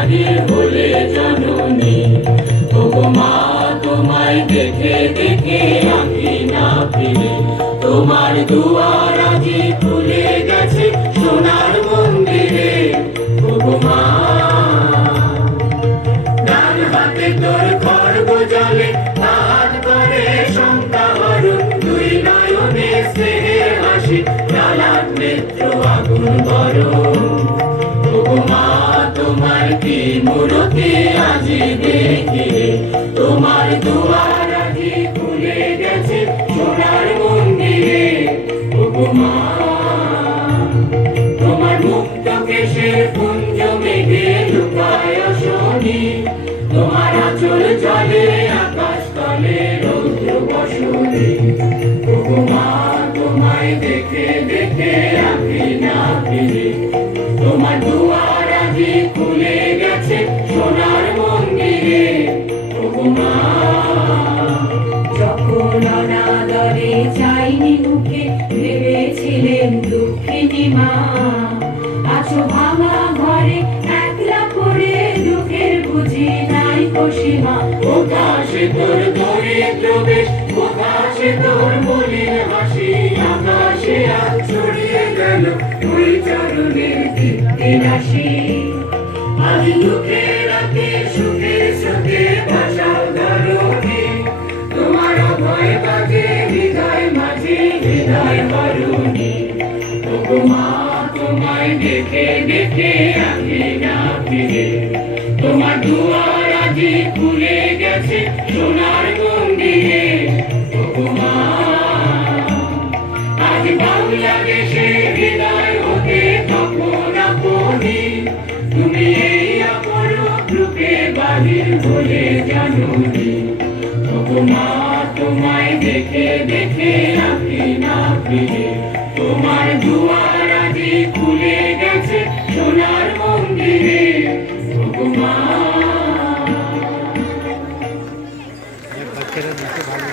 বাহির হলে জননী। ওগো মা তোমায় দেখে দেখে আঁখি না ফিরে, তোমার দুয়ার আজি খুলে গেছে সোনার মন্দিরে। ওগো মা ডান হাতে তোর খড়গ জলে, হাত করে শঙ্কা হরণ, দুই নয়নে স্নেহের হাসি, লালার নেত্র আগুন বরণ। ওগো মা তোমার কি মূরতি আজি দেখি রে, তোমার দুয়ার আজি খুলে গেছে সোনার মন্দিরে। ওগো মা তোমার মুক্ত কেশের পুঞ্জ মেঘে লুকায় শনি, তোমার আঁচল জলে আকাশ তলে রৌদ্র বসনে। ওগো মা তোমায় দেখে দেখে আঁখি না ফিরে, তোমার দুয়ার আজি খুলে গেছে সোনার মন্দিরে। ওগো মা যখন অনাদরে চাইনি মুখে, ভেবেছিলেন দুঃখিনী মা। আছো ভাঙা ঘরে একলা পড়ে, দুঃখের বুঝি নাই সীমা। কোথা সে তোর দরিদ্র বেশ, কোথা সে তোর মলিন হাসি, আকাশে আজ ছড়িয়ে গেল ওই চরণের দীপ্তি রাশি। আজ দুঃখের রাতে সুখের স্রোতে ভাসাও ধরণী, তোমার অভয় বাজে হৃদয় মাঝে হৃদয় হরণী। ওগো মা তোমায় দেখে দেখে আঁখি না ফিরে, তোমার দুয়ার আজি খুলে গেছে সোনার মন্দিরে। ওগো মা আজ বাংলাদেশের হৃদয় হতে তখন আপনি, তুমি এই অপরূপ রূপে বাহির হলে জননী। ওগো মা তোমায় দেখে দেখে আঁখি না ফিরে, তোমার দুয়ার আজি খুলে গেছে সোনার মন্দিরে। ওগো মা।